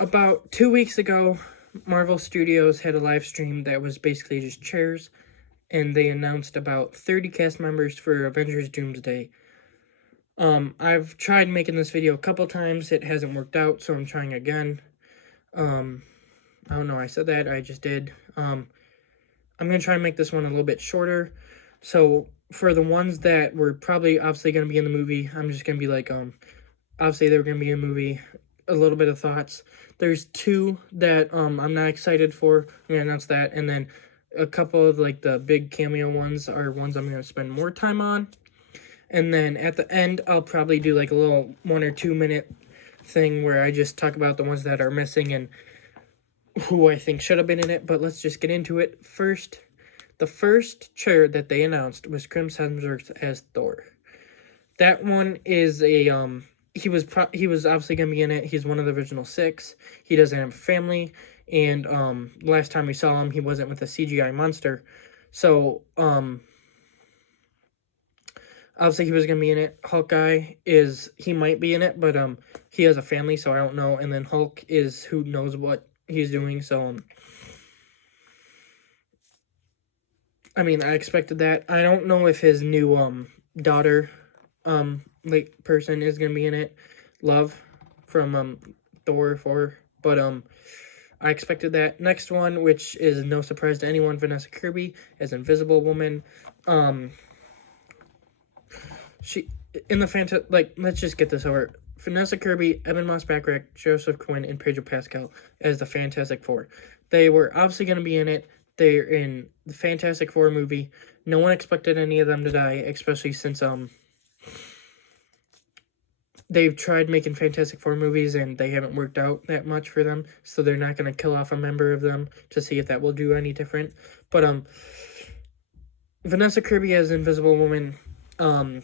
About 2 weeks ago, Marvel Studios had a live stream that was basically just chairs, and they announced about 30 cast members for Avengers Doomsday. I've tried making this video a couple times. It hasn't worked out, so I'm trying again. I don't know, I said that, I just did. I'm gonna try and make this one a little bit shorter. So, for the ones that were probably obviously gonna be in the movie, I'm just gonna be like, obviously they were gonna be in a movie, a little bit of thoughts. There's two that I'm not excited for. I'm gonna announce that, and then a couple of like the big cameo ones are ones I'm gonna spend more time on. And then at the end, I'll probably do like a little 1 or 2 minute thing where I just talk about the ones that are missing and who I think should have been in it. But let's just get into it. First, the first chair that they announced was Chris Hemsworth as Thor. That one is a he was obviously gonna be in it. He's one of the original six. He doesn't have a family, and last time we saw him, he wasn't with a CGI monster. So obviously he was gonna be in it. Hawkeye he might be in it, but he has a family, so I don't know. And then Hulk is who knows what he's doing. So I mean, I expected that. I don't know if his new daughter like person is gonna be in it. Love from Thor 4, but I expected that. Next one, which is no surprise to anyone, Vanessa Kirby as Invisible Woman. She in the let's just get this over. Vanessa Kirby, Evan Moss Backrack, Joseph Quinn, and Pedro Pascal as the Fantastic Four. They were obviously going to be in it. They're in the Fantastic Four movie. No one expected any of them to die, especially since they've tried making Fantastic Four movies and they haven't worked out that much for them, so they're not going to kill off a member of them to see if that will do any different. But Vanessa Kirby as Invisible Woman, I'm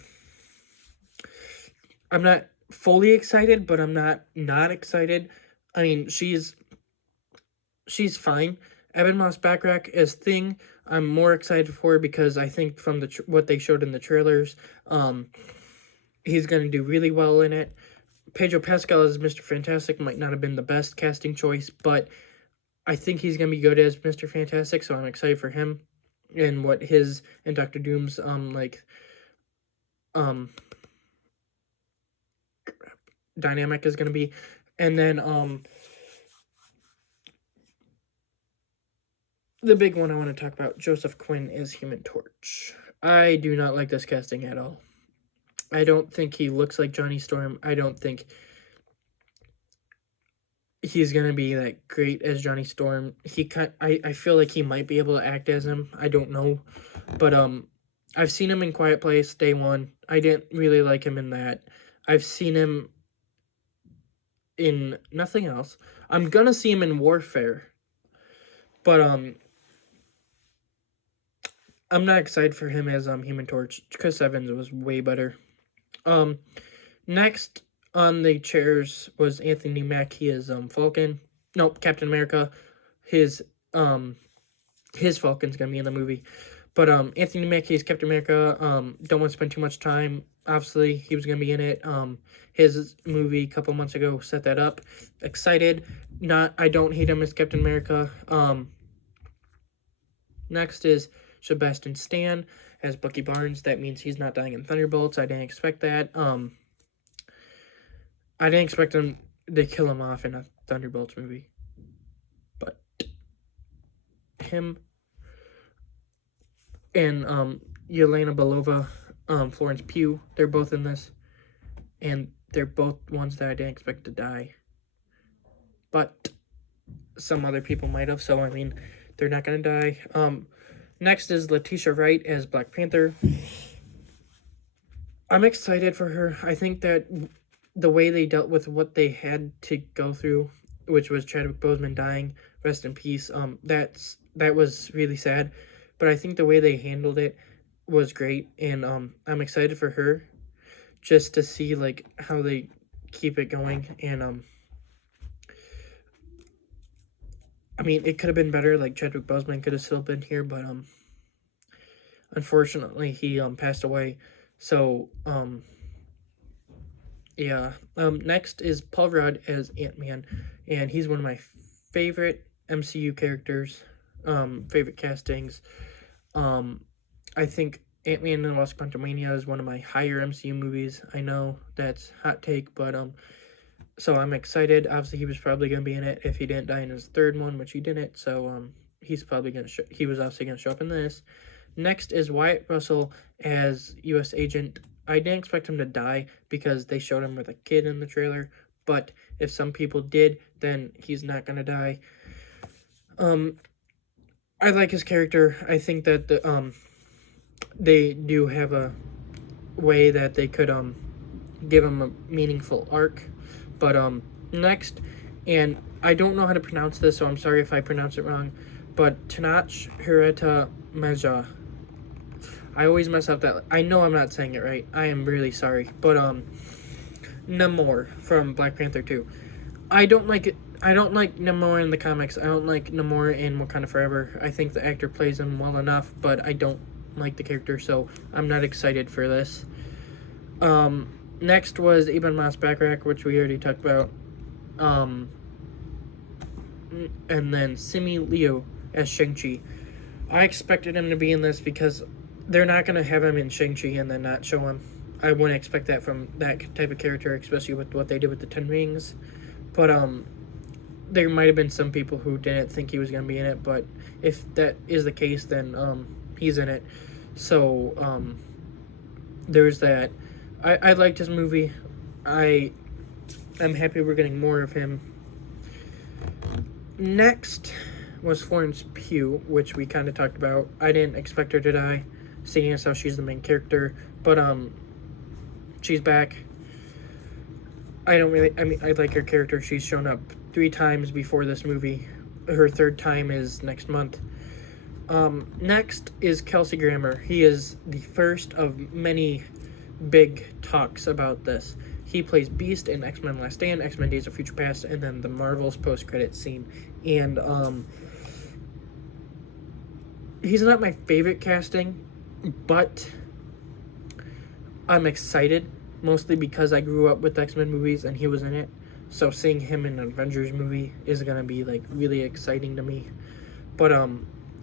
not fully excited, but I'm not excited. I mean, she's fine. Evan Moss Backrack as Thing, I'm more excited for because I think from what they showed in the trailers, he's going to do really well in it. Pedro Pascal as Mr. Fantastic might not have been the best casting choice, but I think he's going to be good as Mr. Fantastic, so I'm excited for him and what his and Dr. Doom's dynamic is going to be. And then the big one I want to talk about, Joseph Quinn as Human Torch. I do not like this casting at all. I don't think he looks like Johnny Storm. I don't think he's going to be that great as Johnny Storm. I feel like he might be able to act as him. I don't know. But I've seen him in Quiet Place, Day One. I didn't really like him in that. I've seen him in nothing else. I'm gonna see him in Warfare, but I'm not excited for him as Human Torch. Chris Evans was way better. Next on the chairs was Anthony Mackie as Falcon. Nope, Captain America. His Falcon's gonna be in the movie. But Anthony Mackie is Captain America. Don't want to spend too much time. Obviously, he was going to be in it. His movie a couple months ago set that up. Excited. I don't hate him as Captain America. Next is Sebastian Stan as Bucky Barnes. That means he's not dying in Thunderbolts. I didn't expect that. I didn't expect him to kill him off in a Thunderbolts movie. But him and Yelena Belova, Florence Pugh, they're both in this, and they're both ones that I didn't expect to die, but some other people might have, so I mean, they're not gonna die. Next is Letitia Wright as Black Panther. I'm excited for her. I think that the way they dealt with what they had to go through, which was Chadwick Boseman dying, rest in peace, that was really sad. But I think the way they handled it was great, and I'm excited for her, just to see like how they keep it going. And I mean, it could have been better. Like Chadwick Boseman could have still been here, but unfortunately he passed away. So Yeah. Next is Paul Rudd as Ant-Man, and he's one of my favorite MCU characters. Favorite castings. Um, I think Ant-Man and the Wasp: Quantumania is one of my higher MCU movies. I know that's hot take, but so I'm excited. Obviously, he was probably gonna be in it if he didn't die in his third one, which he didn't. So he's probably gonna he was obviously gonna show up in this. Next is Wyatt Russell as U.S. Agent. I didn't expect him to die because they showed him with a kid in the trailer. But if some people did, then he's not gonna die. I like his character. I think that they do have a way that they could give him a meaningful arc. But next, and I don't know how to pronounce this, so I'm sorry if I pronounce it wrong. But Tanach Hirata Meja. I always mess up that. I know I'm not saying it right. I am really sorry. But Namor from Black Panther 2. I don't like it. I don't like Namor in the comics. I don't like Namor in Wakanda Forever. I think the actor plays him well enough, but I don't like the character, so I'm not excited for this. Next was Ebon Moss-Backrack, which we already talked about. And then Simi Liu as Shang-Chi. I expected him to be in this because they're not going to have him in Shang-Chi and then not show him. I wouldn't expect that from that type of character, especially with what they did with the Ten Rings. But there might have been some people who didn't think he was going to be in it, but if that is the case, then he's in it. So there's that. I liked his movie. I'm happy we're getting more of him. Next was Florence Pugh, which we kind of talked about. I didn't expect her to die, seeing as how she's the main character, but she's back. I like her character. She's shown up 3 times before this movie. Her third time is next month. Next is Kelsey Grammer. He is the first of many big talks about this. He plays Beast in X-Men Last Stand, X-Men Days of Future Past, and then the Marvel's post-credit scene. And he's not my favorite casting, but I'm excited, mostly because I grew up with X-Men movies and he was in it. So seeing him in an Avengers movie is gonna be like really exciting to me. But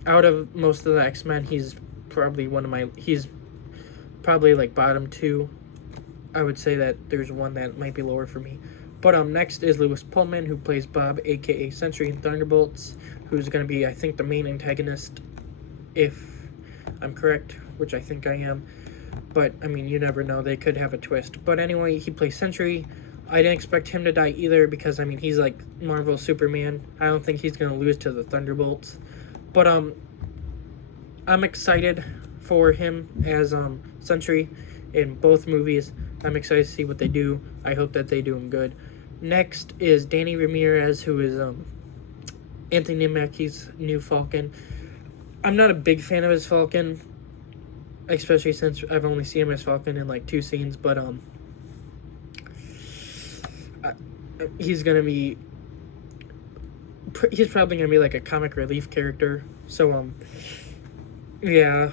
out of most of the X-Men, he's probably like bottom 2. I would say that there's one that might be lower for me. But next is Lewis Pullman, who plays Bob, aka Sentry in Thunderbolts, who's going to be, I think, the main antagonist, if I'm correct, which I think I am. But, I mean, you never know. They could have a twist. But anyway, he plays Sentry. I didn't expect him to die either because, I mean, he's like Marvel Superman. I don't think he's going to lose to the Thunderbolts. But I'm excited for him as Sentry in both movies. I'm excited to see what they do. I hope that they do him good. Next is Danny Ramirez, who is Anthony Mackie's new Falcon. I'm not a big fan of his Falcon, especially since I've only seen him as Falcon in like 2 scenes, but he's probably gonna be like a comic relief character. So yeah.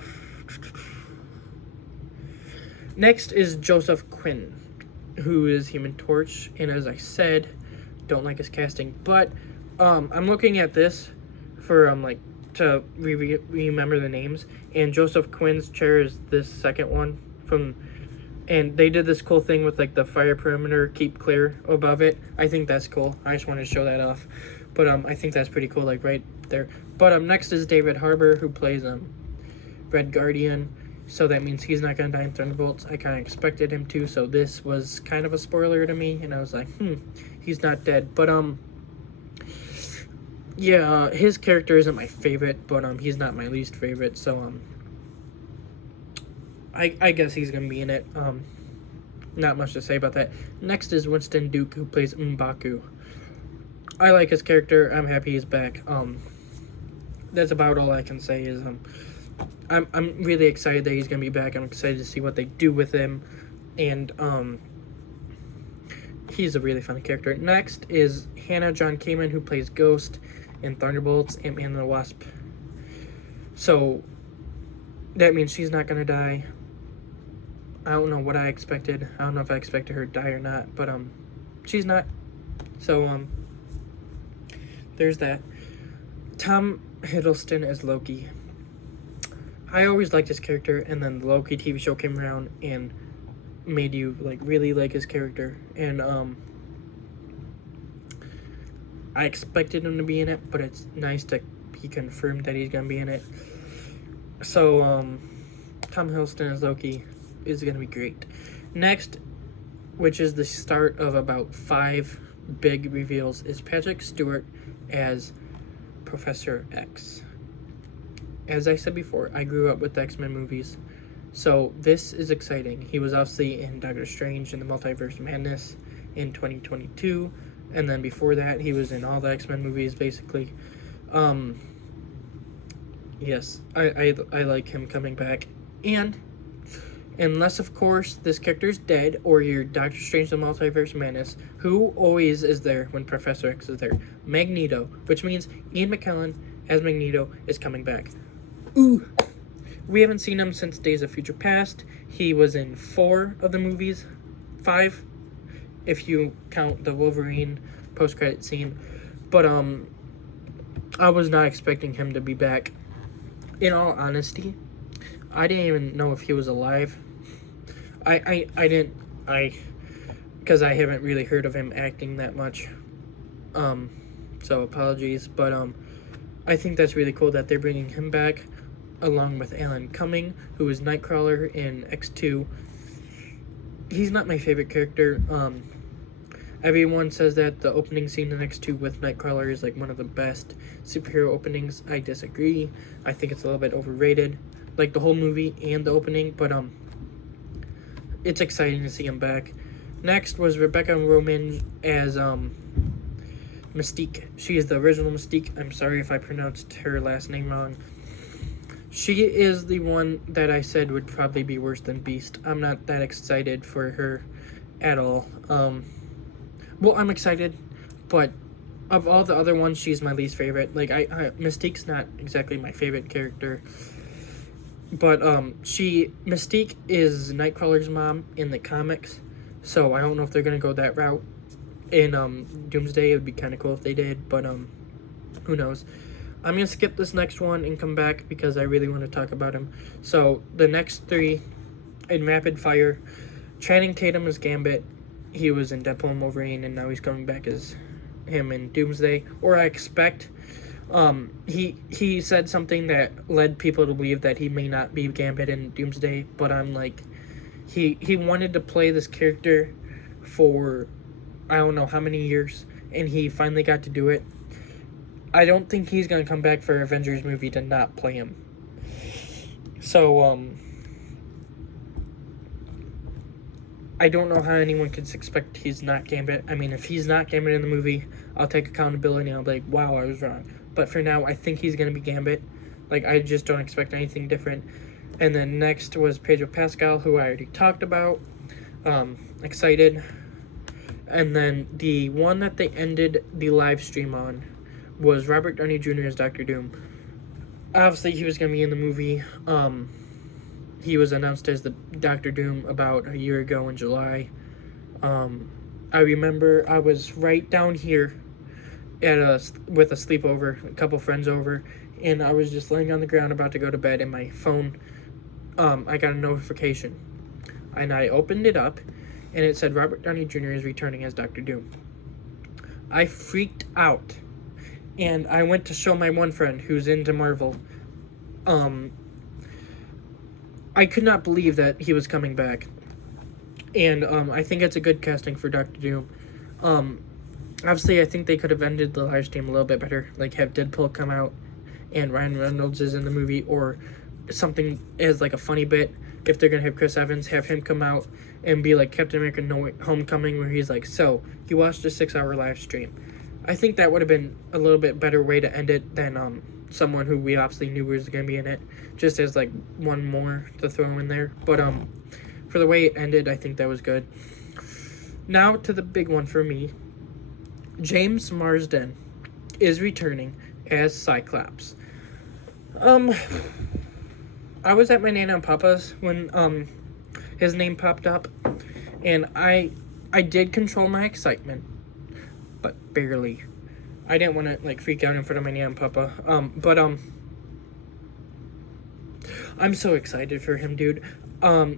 Next is Joseph Quinn, who is Human Torch, and as I said, don't like his casting, but I'm looking at this for to remember the names, and Joseph Quinn's chair is this second one and they did this cool thing with like the fire perimeter keep clear above it. I think that's cool. I just wanted to show that off, but I think that's pretty cool, like right there. But next is David Harbour, who plays Red Guardian. So that means he's not going to die in Thunderbolts. I kind of expected him to, so this was kind of a spoiler to me, and I was like, he's not dead. But, yeah, his character isn't my favorite, but, he's not my least favorite, so, I guess he's going to be in it. Not much to say about that. Next is Winston Duke, who plays M'Baku. I like his character. I'm happy he's back. That's about all I can say is, I'm really excited that he's going to be back. I'm excited to see what they do with him. And he's a really funny character. Next is Hannah John Kamen, who plays Ghost in Thunderbolts, Ant-Man and the Wasp. So that means she's not going to die. I don't know what I expected. I don't know if I expected her to die or not, but she's not. So there's that. Tom Hiddleston as Loki. I always liked his character, and then the Loki TV show came around and made you like really like his character, and I expected him to be in it, but it's nice to be confirmed that he's gonna be in it. So Tom Hiddleston as Loki is gonna be great. Next, which is the start of about 5 big reveals, is Patrick Stewart as Professor X. As I said before, I grew up with the X-Men movies, so this is exciting. He was obviously in Doctor Strange and the Multiverse of Madness in 2022, and then before that, he was in all the X-Men movies, basically. Yes, I like him coming back, and unless, of course, this character's dead, or you're Doctor Strange the Multiverse of Madness, who always is there when Professor X is there? Magneto, which means Ian McKellen as Magneto is coming back. Ooh! We haven't seen him since Days of Future Past. He was in 4 of the movies. 5, if you count the Wolverine post-credit scene. But, I was not expecting him to be back. In all honesty, I didn't even know if he was alive. I didn't, because I haven't really heard of him acting that much. So apologies, but, I think that's really cool that they're bringing him back, along with Alan Cumming, who is Nightcrawler in X2. He's not my favorite character. Everyone says that the opening scene in X2 with Nightcrawler is like one of the best superhero openings. I disagree. I think it's a little bit overrated, like the whole movie and the opening, but it's exciting to see him back. Next was Rebecca Romijn as Mystique. She is the original Mystique. I'm sorry if I pronounced her last name wrong. She is the one that I said would probably be worse than Beast. I'm not that excited for her at all. Well, I'm excited, but of all the other ones, she's my least favorite. Like, Mystique's not exactly my favorite character, but Mystique is Nightcrawler's mom in the comics, so I don't know if they're gonna go that route. In Doomsday, it would be kind of cool if they did, but who knows. I'm gonna skip this next one and come back because I really want to talk about him. So the next 3 in rapid fire: Channing Tatum as Gambit. He was in Deadpool and Wolverine, and now he's coming back as him in Doomsday, or I expect. He said something that led people to believe that he may not be Gambit in Doomsday, but I'm like, he wanted to play this character for I don't know how many years, and he finally got to do it. I don't think he's gonna come back for Avengers movie to not play him. So I don't know how anyone could expect he's not Gambit. I mean, if he's not Gambit in the movie, I'll take accountability and I'll be like, wow, I was wrong. But for now, I think he's going to be Gambit. Like, I just don't expect anything different. And then next was Pedro Pascal, who I already talked about. Excited. And then the one that they ended the live stream on was Robert Downey Jr. as Dr. Doom. Obviously, he was going to be in the movie. He was announced as the Dr. Doom about a year ago in July. I remember I was right down here with a sleepover, a couple friends over, and I was just laying on the ground about to go to bed, and my phone, I got a notification. And I opened it up, and it said Robert Downey Jr. is returning as Dr. Doom. I freaked out, and I went to show my one friend who's into Marvel. I could not believe that he was coming back. And I think it's a good casting for Dr. Doom. Obviously, I think they could have ended the live stream a little bit better. Like, have Deadpool come out and Ryan Reynolds is in the movie, or something as like a funny bit. If they're going to have Chris Evans, have him come out and be like Captain America No Homecoming, where he's like, so, you watched a 6-hour live stream. I think that would have been a little bit better way to end it than someone who we obviously knew was going to be in it, just as like one more to throw in there. But for the way it ended, I think that was good. Now to the big one for me. James Marsden is returning as Cyclops. I was at my Nana and Papa's when his name popped up, and I did control my excitement, but barely. I didn't want to like freak out in front of my Nan Papa. But I'm so excited for him, dude.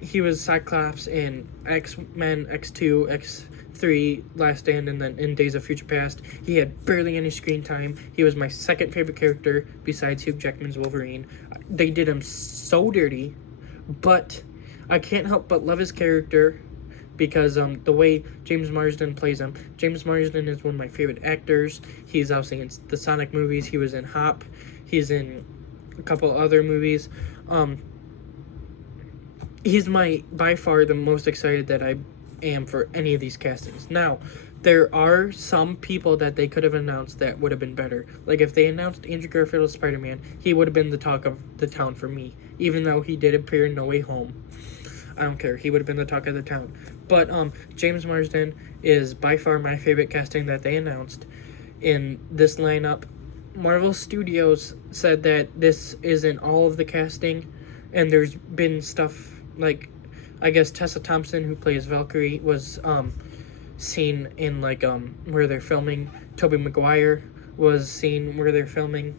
He was Cyclops in X-Men, X2, X3, Last Stand, and then in Days of Future Past. He had barely any screen time. He was my second favorite character besides Hugh Jackman's Wolverine. They did him so dirty, but I can't help but love his character because the way James Marsden plays him. James Marsden is one of my favorite actors. He's obviously in the Sonic movies. He was in Hop. He's in a couple other movies. He's by far the most excited that I am for any of these castings. Now, there are some people that they could have announced that would have been better. Like if they announced Andrew Garfield as Spider-Man, he would have been the talk of the town for me. Even though he did appear in No Way Home. I don't care. He would have been the talk of the town. But James Marsden is by far my favorite casting that they announced in this lineup. Marvel Studios said that this isn't all of the casting, and there's been stuff like, I guess Tessa Thompson, who plays Valkyrie, was seen in like where they're filming. Tobey Maguire was seen where they're filming.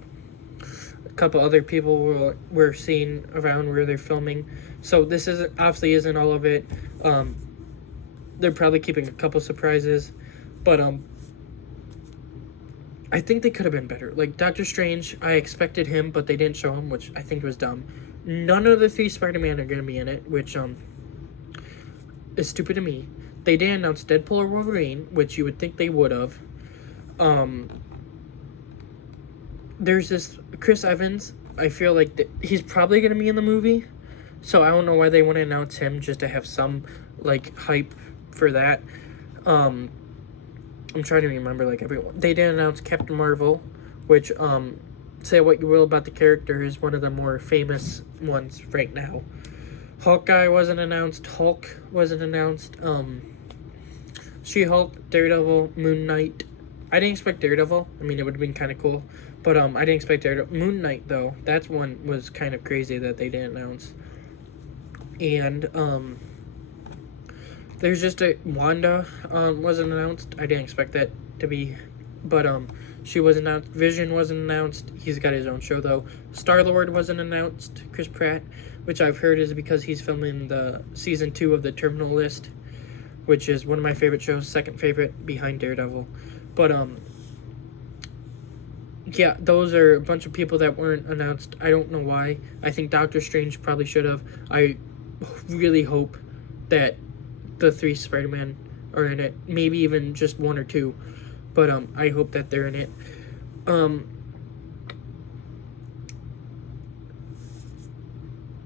A couple other people were seen around where they're filming. So this obviously isn't all of it. They're probably keeping a couple surprises, but I think they could have been better. Like Doctor Strange, I expected him, but they didn't show him, which I think was dumb. None of the 3 Spider-Man are going to be in it, which is stupid to me. They didn't announce Deadpool or Wolverine, which you would think they would have. There's this Chris Evans. I feel like he's probably going to be in the movie, so I don't know why they want to announce him just to have some like hype for that. I'm trying to remember like everyone. They did announce Captain Marvel, which say what you will about the character, is one of the more famous ones right now. Hawkeye wasn't announced. Hulk wasn't announced. She-Hulk, Daredevil, Moon Knight. I didn't expect Daredevil. I mean, it would have been kind of cool, but I didn't expect Daredevil. Moon Knight though, that's one was kind of crazy that they didn't announce. And there's just Wanda wasn't announced. I didn't expect that to be, but she wasn't announced. Vision wasn't announced. He's got his own show though. Star-Lord wasn't announced. Chris Pratt, which I've heard is because he's filming the season 2 of the Terminal List, which is one of my favorite shows, second favorite behind Daredevil. But yeah, those are a bunch of people that weren't announced. I don't know why. I think Doctor Strange probably should have. I really hope that the 3 Spider-Man are in it. Maybe even just 1 or 2. But I hope that they're in it.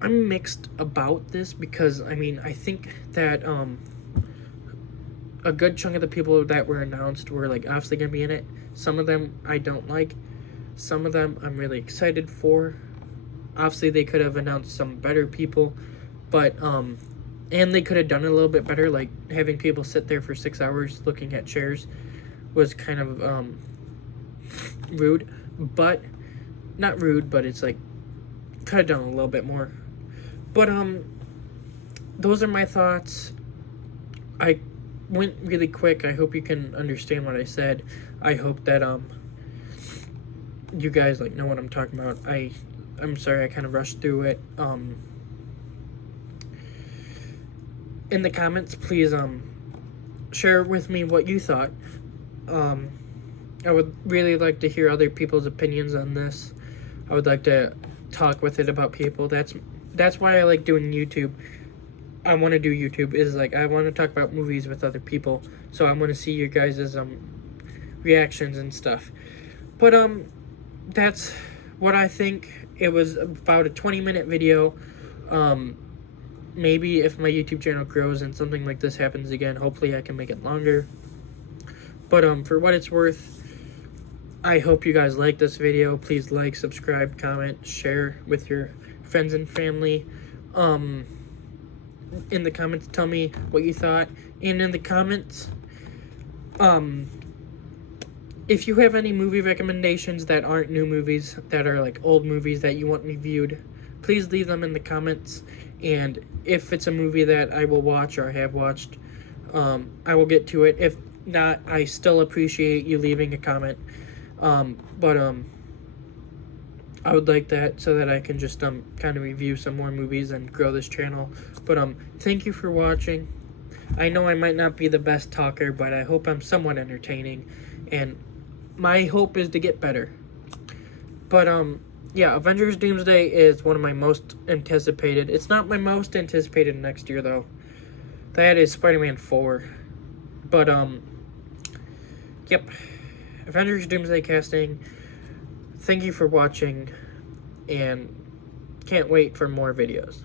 I'm mixed about this because, I mean, I think that a good chunk of the people that were announced were, like, obviously going to be in it. Some of them I don't like. Some of them I'm really excited for. Obviously, they could have announced some better people. But, and they could have done it a little bit better, like having people sit there for 6 hours looking at chairs was kind of rude. But, not rude, but it's like, could have done a little bit more. But, those are my thoughts. I went really quick. I hope you can understand what I said. I hope that, you guys, like, know what I'm talking about. I'm sorry I kind of rushed through it. In the comments, please, share with me what you thought. I would really like to hear other people's opinions on this. I would like to talk with it about people. That's why I like doing YouTube. I want to do YouTube, is like I want to talk about movies with other people. So I want to see your guys' reactions and stuff. But that's what I think. It was about a 20-minute video. Maybe if my YouTube channel grows and something like this happens again, hopefully I can make it longer. But for what it's worth, I hope you guys like this video. Please like, subscribe, comment, share with your friends and family. In the comments, tell me what you thought. And in the comments, if you have any movie recommendations that aren't new movies, that are like old movies that you want reviewed, please leave them in the comments. and if it's a movie that I will watch or have watched, I will get to it. If not, I still appreciate you leaving a comment. But I would like that so that I can just kind of review some more movies and grow this channel. But thank you for watching. I know I might not be the best talker, but I hope I'm somewhat entertaining, and my hope is to get better. But yeah, Avengers Doomsday is one of my most anticipated. It's not my most anticipated next year though. That is Spider-Man 4. But yep. Avengers Doomsday casting. Thank you for watching, and can't wait for more videos.